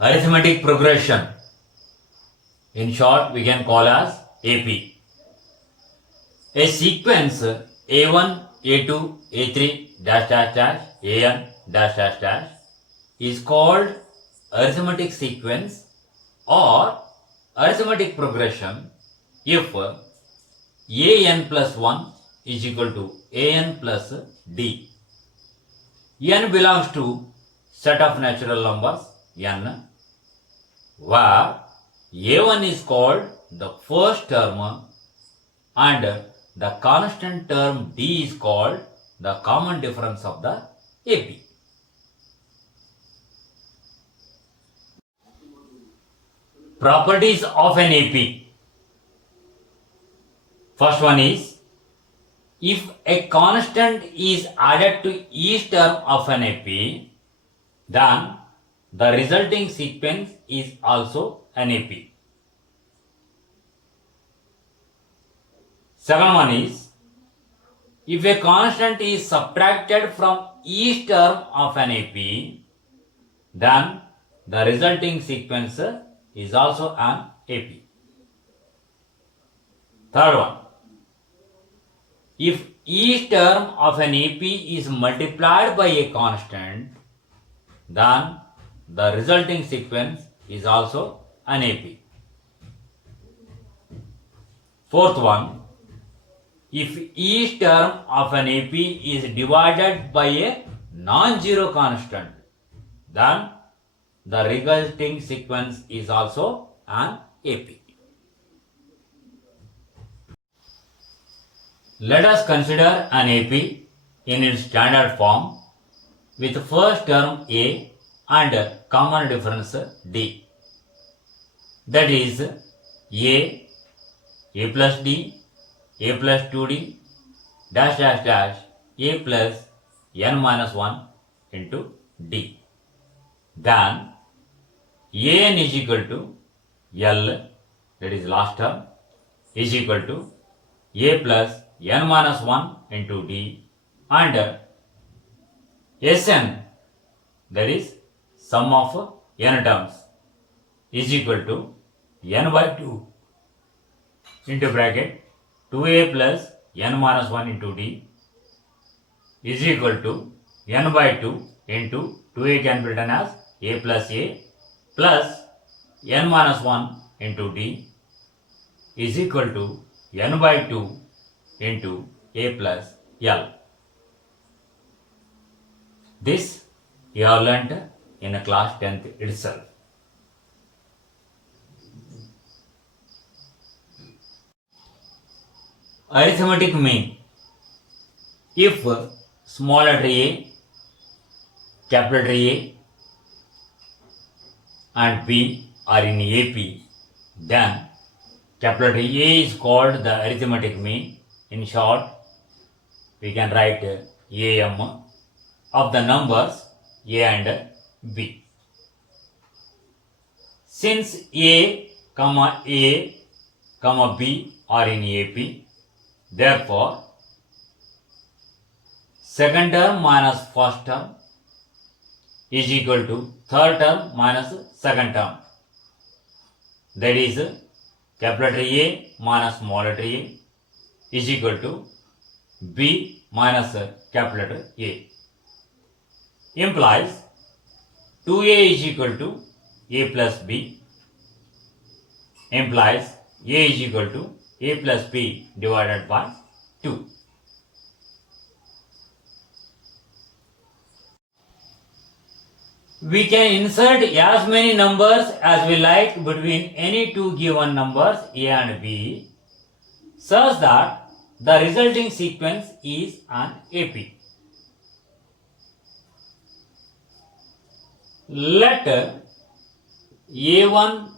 arithmetic progression. In short, we can call as AP. A sequence A1, A2, A3, dash dash dash, AN, dash dash dash is called arithmetic sequence or arithmetic progression if an plus 1 is equal to an plus d. N belongs to set of natural numbers n, where a1 is called the first term and the constant term d is called the common difference of the AP. Properties of an AP. First one is, if a constant is added to each term of an AP, then the resulting sequence is also an AP. Second one is, if a constant is subtracted from each term of an AP, then the resulting sequence is also an AP. Third one, if each term of an AP is multiplied by a constant, then the resulting sequence is also an AP. Fourth one, if each term of an AP is divided by a non-zero constant, then the resulting sequence is also an AP. Let us consider an AP in its standard form with first term A and common difference D. That is A plus D, A plus 2D, dash dash dash, A plus n minus 1 into D. Then an is equal to L, that is last term, is equal to A plus n minus 1 into D, and Sn, that is sum of n terms, is equal to n by 2 into bracket 2a plus n minus 1 into d is equal to n by 2 into 2a can be written as a plus n minus 1 into d is equal to n by 2 into a plus l. This you have learnt in class 10th itself. Arithmetic mean. If small letter a, capital letter A and B are in AP, then capital letter A is called the arithmetic mean. In short, we can write AM of the numbers A and B. Since A, B are in AP, therefore second term minus first term is equal to third term minus second term. That is capital letter A minus small letter a is equal to B minus capital letter A. Implies 2A is equal to A plus B, implies A is equal to A plus B divided by 2. We can insert as many numbers as we like between any two given numbers A and B such that the resulting sequence is an AP. Let A1,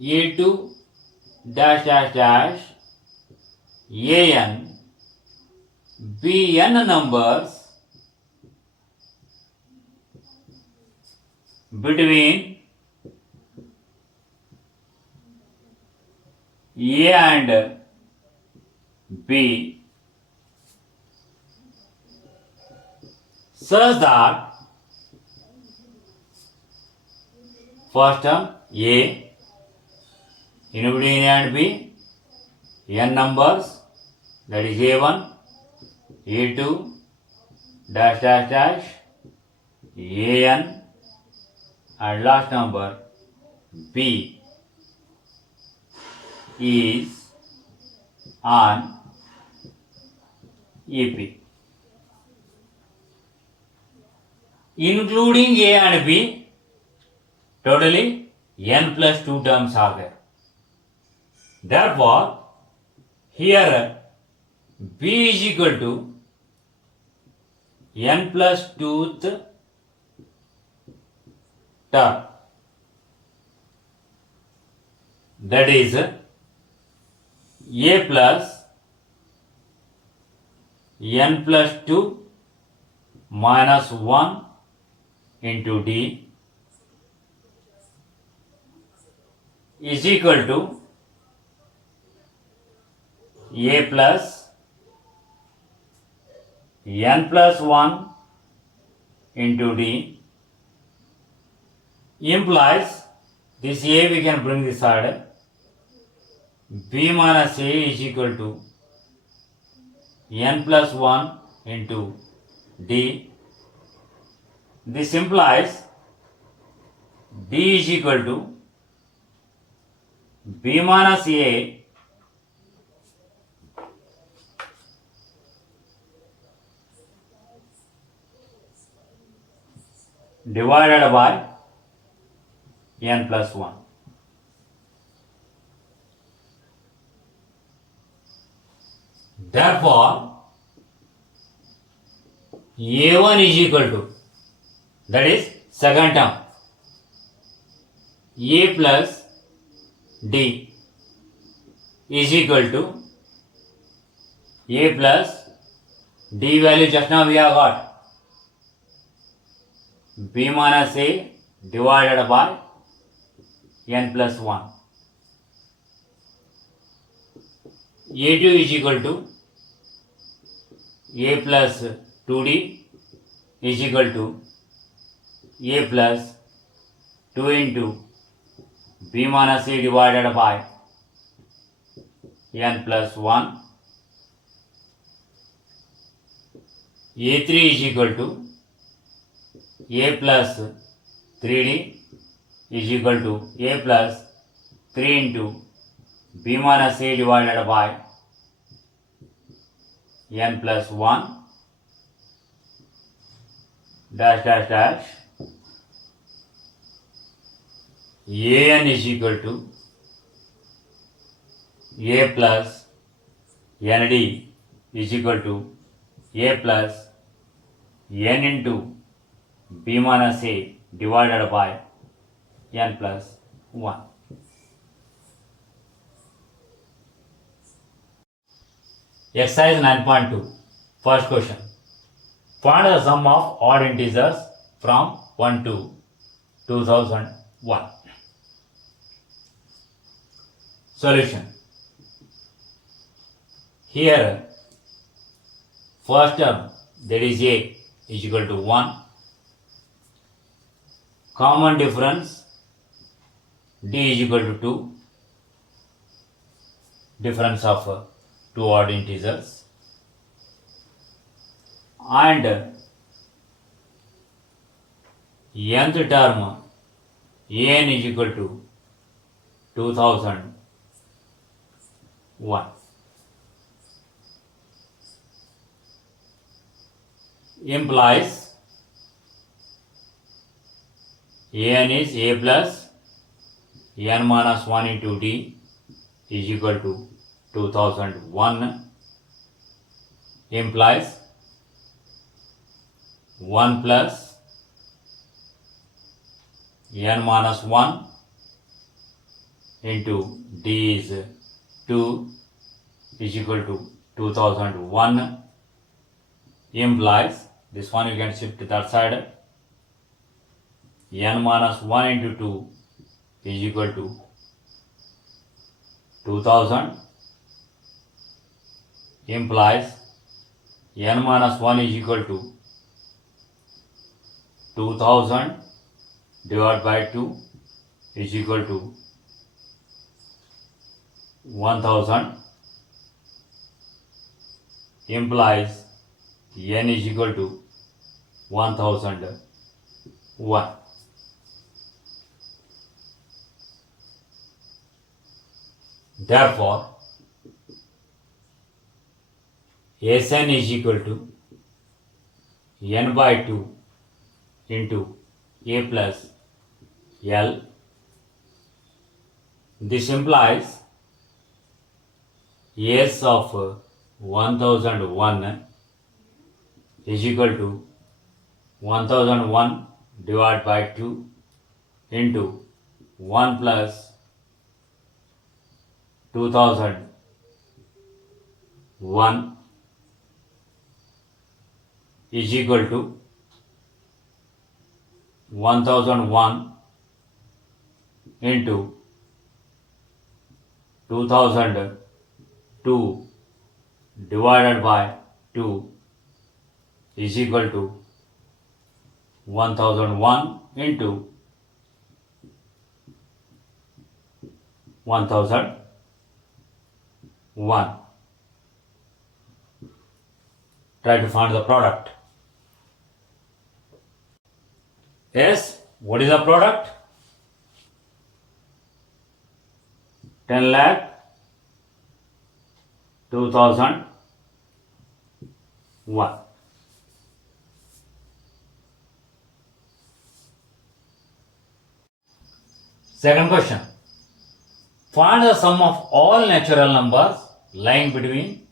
A2, dash dash dash, AN be n numbers between A and B such that first term A, in between A and B, n numbers, that is A1, A2, dash dash dash, An, and last number B is on EP. Including A and B, totally n plus 2 terms are there. Therefore, here B is equal to n plus 2th term. That is A plus n plus 2 minus 1 into D is equal to A plus n plus 1 into D implies this A we can bring this side, B minus A is equal to n plus 1 into D. This implies D is equal to B minus A divided by n plus 1. Therefore, A1 is equal to, that is second term, A plus D is equal to A plus D value just now we have got B minus A divided by n plus 1. A2 is equal to A plus 2D is equal to A plus 2 into B minus A divided by n plus 1. A3 is equal to A plus 3D is equal to A plus 3 into B minus A divided by n plus 1 dash dash dash. An is equal to A plus nd is equal to A plus n into B minus A divided by n plus 1. Exercise 9.2. First question. Find the sum of odd integers from 1 to 2001. Solution. Here, first term, that is A, is equal to 1. Common difference, D is equal to 2. Difference of two odd integers. And nth term, An is equal to 2001. Implies An is A plus n minus 1 into D is equal to 2001. Implies 1 plus n minus 1 into D is 2 is equal to 2001. Implies, this one you can shift to that side, n minus 1 into 2 is equal to 2000. Implies n minus 1 is equal to 2000 divided by 2 is equal to 1000 implies n is equal to 1001. Therefore, Sn is equal to n by 2 into a plus l. This implies S of 1001 is equal to 1001 divided by 2 into 1 plus 2001 is equal to 1001 into 2002 divided by 2 is equal to 1001 into 1001. Try to find the product. Yes, what is the product? 10 lakh 2001. Second question. Find the sum of all natural numbers lying between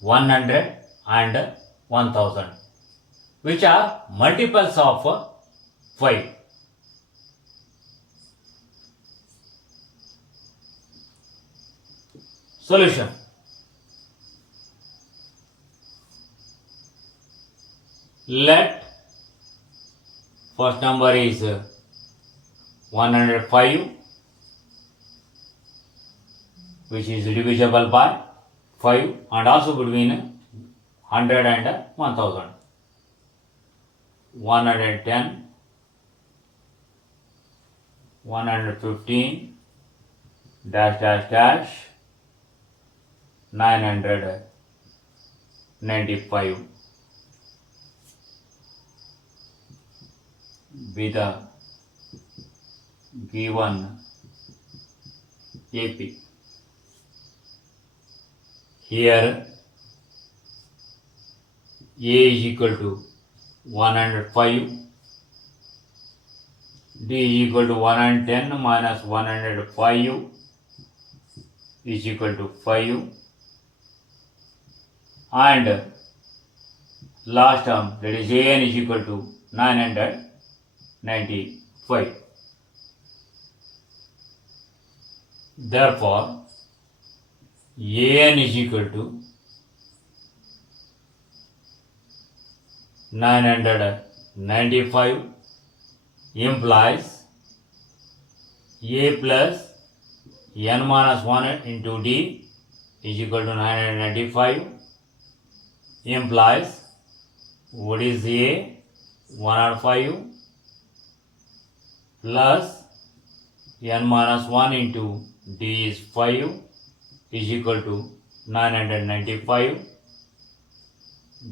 100 and 1000, which are multiples of 5. Solution. Let first number is 105, which is divisible by 5, and also between 100 and 1000. 110, 115, dash dash dash, 995 be the given AP. Here A is equal to 105, D is equal to 110 minus 105 is equal to 5, and last term, that is An is equal to 995. Therefore, An is equal to 995 implies A plus n minus 1 into D is equal to 995 implies what is A? 105 plus n minus 1 into D is 5 is equal to 995.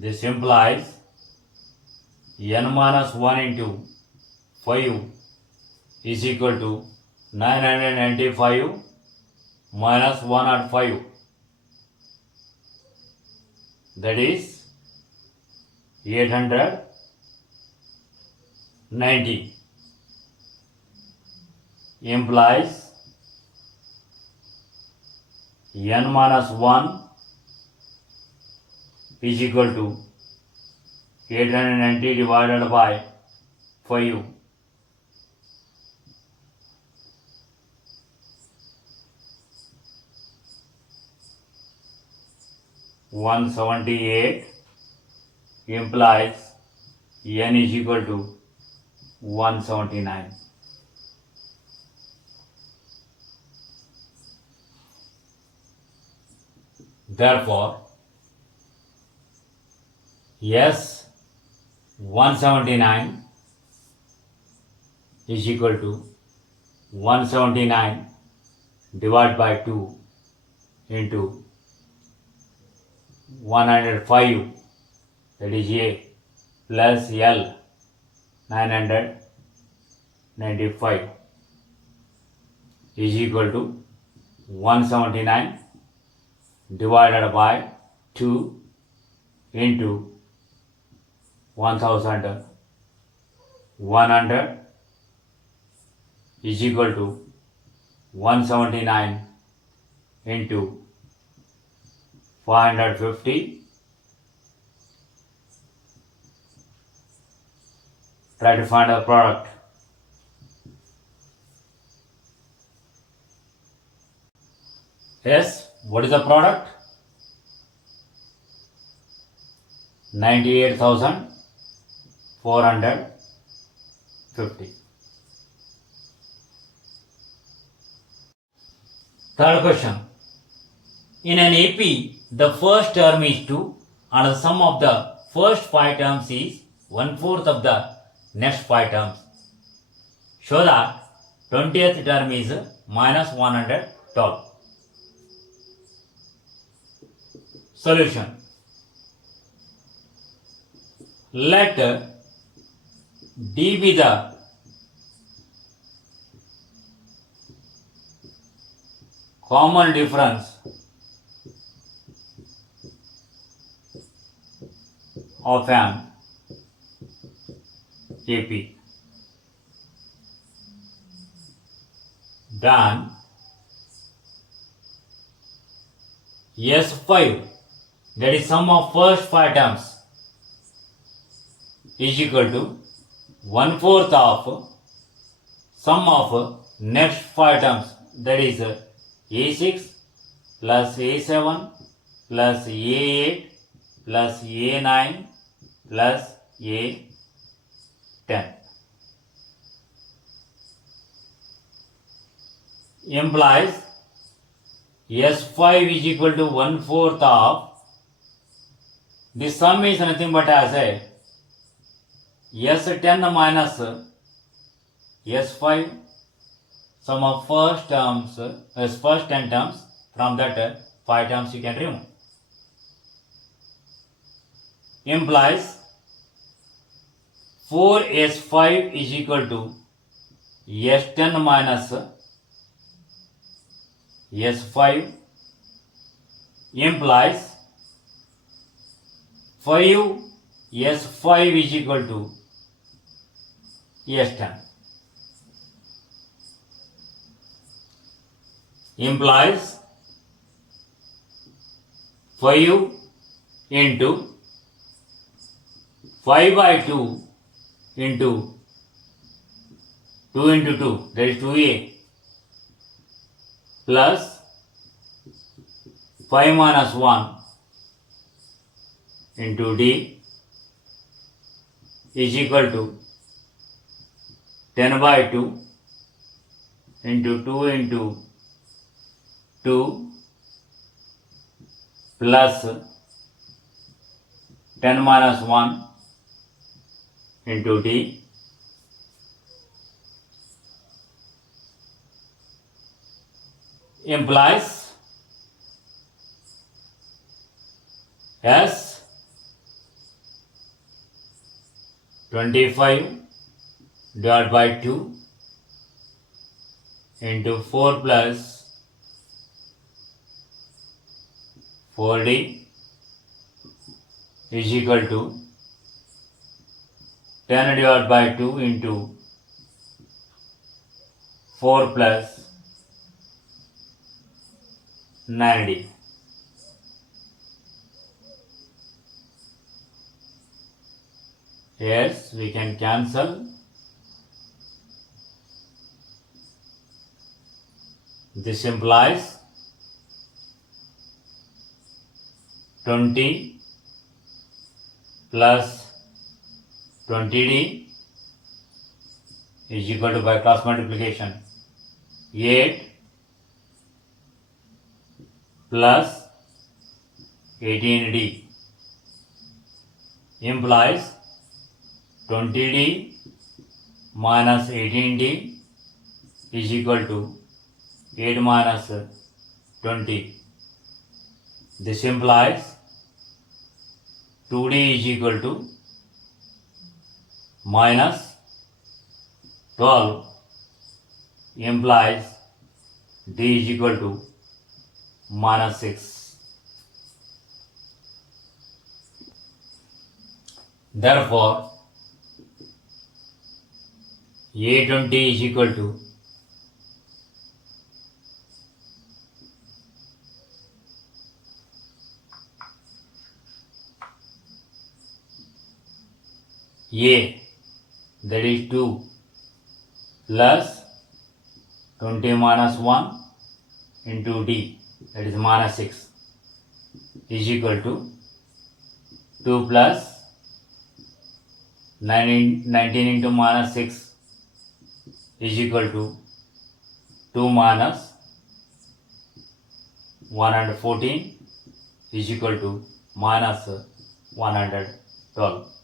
This implies n minus 1 into 5 is equal to 995 minus 105. That is 890 implies n minus 1 is equal to 890 divided by 5. 178 implies n is equal to 179. Therefore, yes, 179 is equal to 179 divided by 2 into 105, that is A, plus L 995 is equal to 179 divided by 2 into 1100 is equal to 179 into 550. Try to find the product. Yes, what is the product? 98,450. Third question. In an AP, the first term is 2 and the sum of the first 5 terms is 1/4 of the next 5 terms. Show that 20th term is minus 112. Solution. Let D be the common difference of an AP. Then S5, that is sum of first 5 terms, is equal to 1/4 of sum of next 5 terms, that is A6 plus A7 plus A8 plus A9 plus A10. Implies S5 is equal to 1/4 of, the sum is nothing but as a S10 minus S5, sum of first terms, first 10 terms, from that 5 terms you can remove. Implies 4S5 is equal to S10 minus S5, implies 5S5 is equal to S10. Implies 5 into 5 by 2 into 2 into 2, that is 2A, plus 5 minus 1 into D is equal to 10 by 2 into 2 into 2 plus 10 minus 1 into D implies S 25 divided by 2 into 4 plus 4D is equal to 10 divided by 2 into 4 plus 9D. Yes, we can cancel. This implies 20 plus 20D is equal to, by cross multiplication, 8 plus 18D implies 20D minus 18D is equal to 8 minus 20. This implies 2D is equal to minus 12 implies D is equal to minus 6. Therefore, A20 is equal to A, that is 2, plus 20 minus 1 into D, that is minus 6, is equal to 2 plus 19 into minus 6 is equal to 2 minus 114 is equal to minus 112.